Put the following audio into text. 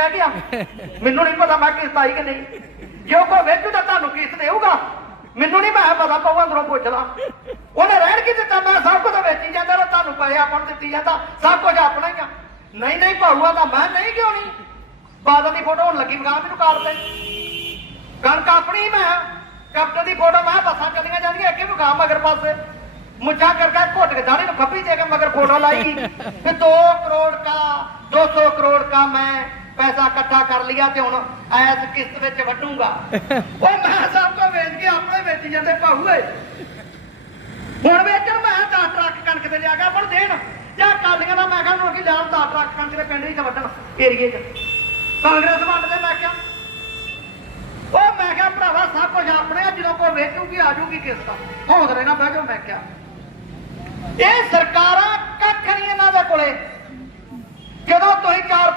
ਰਹਿ ਗਿਆ। ਮੈਨੂੰ ਨਹੀਂ ਪਤਾ ਮੈਂ ਕਿਸ਼ਤ ਆਈ ਕਿ ਨਹੀਂ। ਜੇ ਕੋਈ ਵੇਚੂ ਤਾਂ ਤੁਹਾਨੂੰ ਕਿਸ਼ਤ ਦੇਊਗਾ? ਮੈਨੂੰ ਨਹੀਂ ਮੈਂ ਪਤਾ ਪਊ ਅੰਦਰੋਂ ਪੁੱਛ ਲਾ। ਉਹਨੇ ਰਹਿਣ ਕੀ ਦਿੱਤਾ? ਮੈਂ ਸਭ ਕੁਝ ਵੇਚੀ ਜਾਂਦਾ, ਤਾਂ ਤੁਹਾਨੂੰ ਪੈਸੇ ਆਪਾਂ ਨੂੰ ਦਿੱਤੀ ਜਾਂਦਾ। ਸਭ ਕੁਝ ਆਪਣਾ ਹੀ ਆ। ਨਹੀਂ ਨਹੀਂ ਭਾਊਆ ਤਾਂ ਮੈਂ ਨਹੀਂ ਕਿਉਂ ਨਹੀਂ ਬਾਦਲ ਦੀ ਫੋਟੋ ਹੁਣ ਲੱਗੀ ਵਿਖਾ ਮੈਨੂੰ ਕਾਰ ਤੇ। ਕਣਕ ਆਪਣੀ ਮੈਂ। ਕੈਪਟਨ ਦੀ ਫੋਟੋ ਮੈਂ ਬੱਸਾਂ ਚੱਲੀਆਂ ਜਾਂਦੀਆਂ ਅੱਗੇ ਵਿਖਾ ਮਗਰ ਪਾਸੇ। ਮੁੱਛਾਂ ਕਰਕੇ ਘੁੱਟ ਕੇ ਦਾੜੀ ਨੂੰ ਖੱਪੀ ਦੇ ਕੇ ਮਗਰ ਫੋਟੋ ਲਾਈ। ਕਿ 2 ਕਰੋੜ ਦਾ 200 ਕਰੋੜ ਦਾ ਮੈਂ ਪੈਸਾ ਇਕੱਠਾ ਕਰ ਲਿਆ ਤੇ ਹੁਣ ਐਸ ਕਿਸ਼ਤ ਵਿੱਚ ਵਟੂੰਗਾ ਉਹ ਮੈਂ ਸਭ ਕੋ ਵੇਚ ਕੇ ਆਪਣੇ ਵੇਚੀ ਜਾਂਦੇ ਭਾਊਏ। ਹੁਣ ਵੇਚਣ ਮੈਂ 10 ਟਰੱਕ ਕਣਕ ਤੇ ਜਾ ਕੇ ਆਪਣ ਦੇਣ। ਜਾਂ ਕਾਲੀਆਂ ਦਾ ਮੈਂ ਕਿਹਾ ਨੂੰ ਕਿ ਜਾਣ 10 ਟਰੱਕ ਕਣਕ ਦੇ ਪਿੰਡ ਵਿੱਚ ਵੱਢਣ ਏਰੀਏ 'ਚ। ਕਾਂਗਰਸ ਵੰਡਦੇ ਮੈਂ ਕਿਹਾ। ਉਹ ਮੈਂ ਕਿਹਾ ਭਰਾਵਾ ਸਭ ਕੁਝ ਆਪਣੇ ਆ ਜਦੋਂ ਕੋਈ ਵੇਚੂਗੀ ਆ ਜੂਗੀ ਕਿਸ਼ਤ ਹੌਂਦਰੇ ਨਾ ਬਹਿ ਜਾਓ ਮੈਂ ਕਿਹਾ। ਇਹ ਸਰਕਾਰਾਂ ਕੱਖ ਨਹੀਂ ਇਹਨਾਂ ਦੇ ਕੋਲੇ। ਜਦੋਂ ਤੁਸੀਂ ਚਾਰ